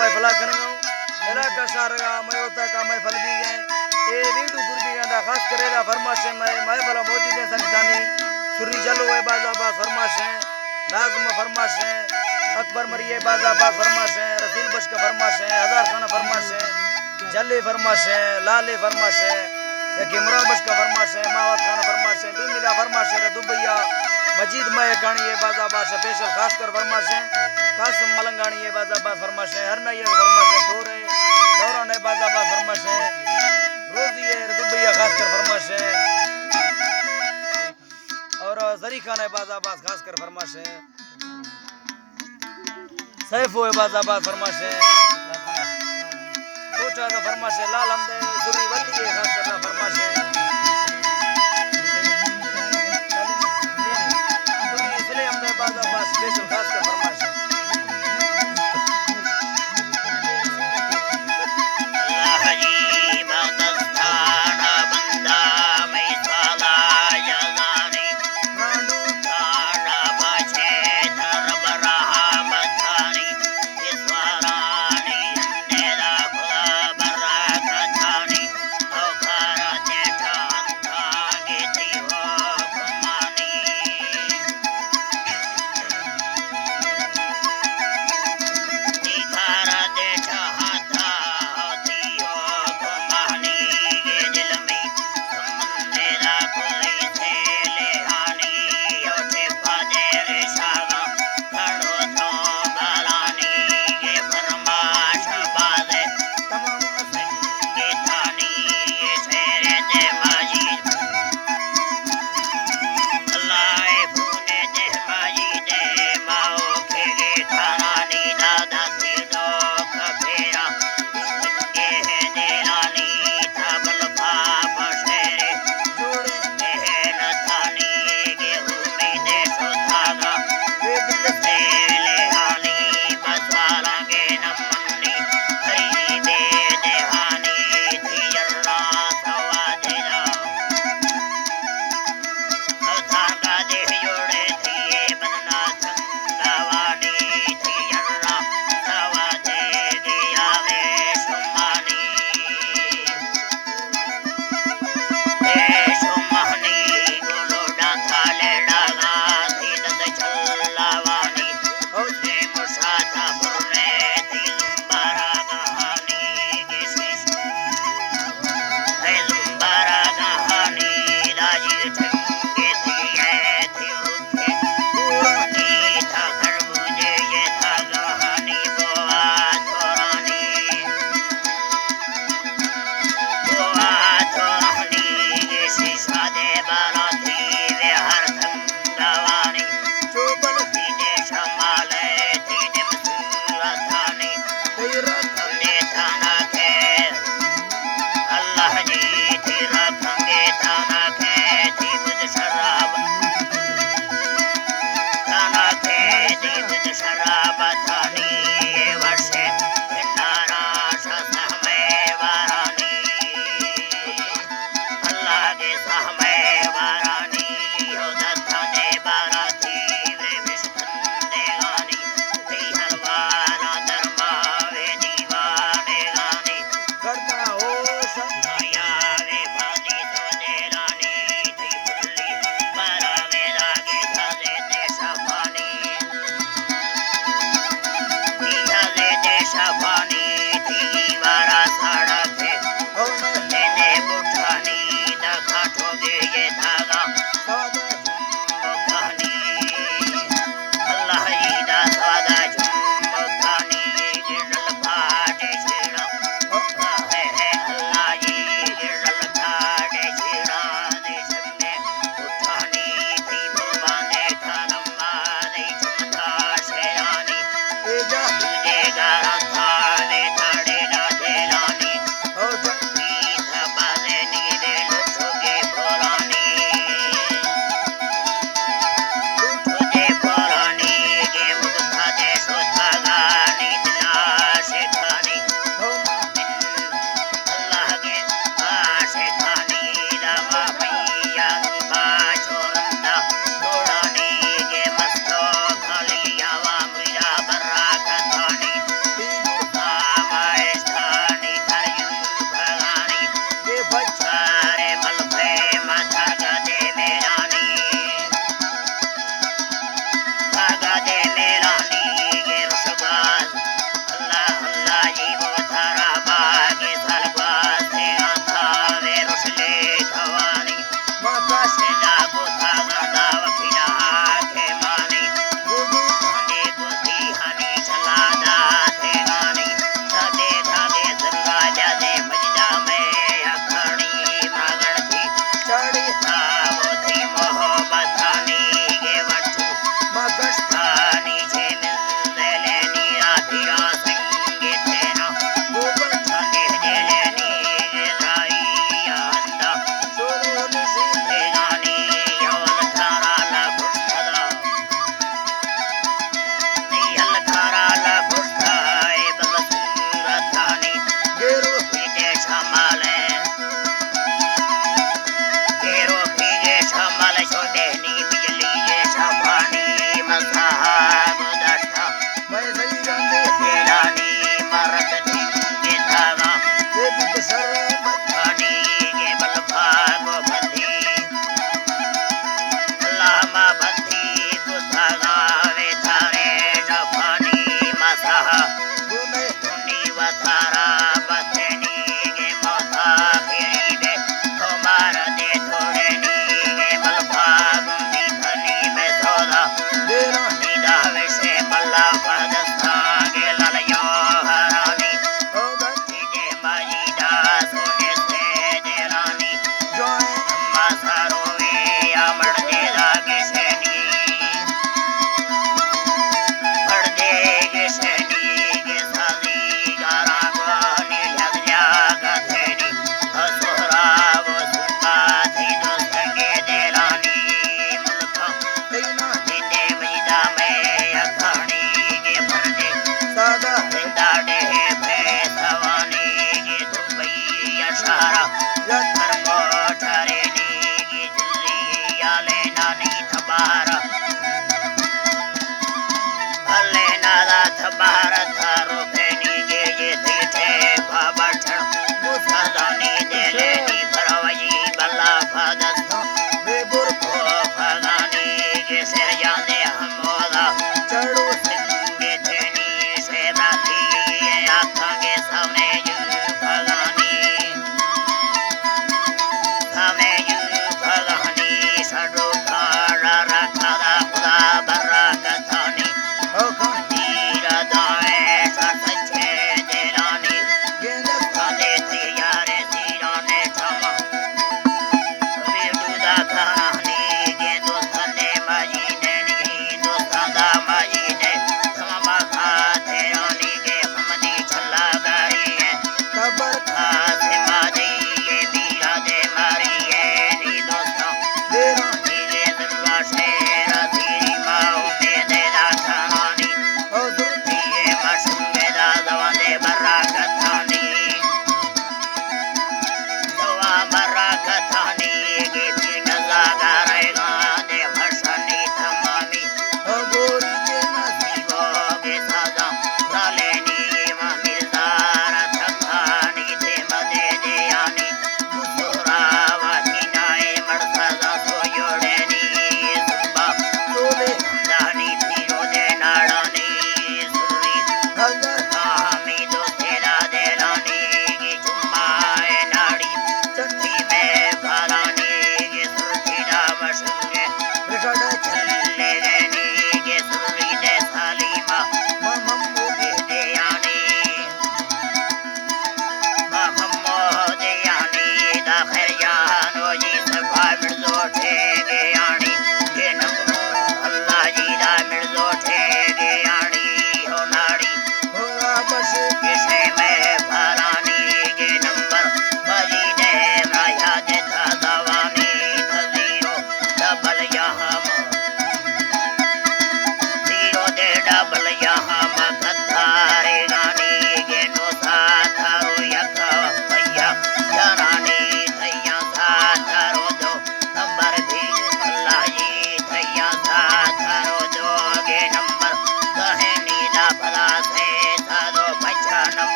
मैं फला करेंगा इलाका सारगा मैं होता का मैं फल भी गए ए वीडू गुरबी गंदा खास करेगा फरमाशे मैं फला मौजूद है संगतानी सुरी चलो है बाजा बा फरमाशे लाजम फरमाशे अकबर मरिए बाजा बा फरमाशे रसूल बश का फरमाशे हजार खाना फरमाशे जले फरमाशे लाले फरमाशे इमरान बश का फरमाशे मावत खाना फरमाशे दुनिया फरमाशे रे दुबैया मजीद में कहानी ये बाजा बा स्पेशल खास कर फरमाशे कासम मलंगानी ये बाजा बा फरमाशे हर नई फरमाशे थोरे दौरान है बाजा बा फरमाशे रोजी है दुबैया खास कर फरमाशे और जरी खान है बाजा बा खास कर फरमाशे सैफो है बाजा बा फरमाशे कोटा का फरमाशे लाल हमदे सुरी वली है खास कर फरमाशे सुरी इसलिए हमदे बाजा बा स्पेशल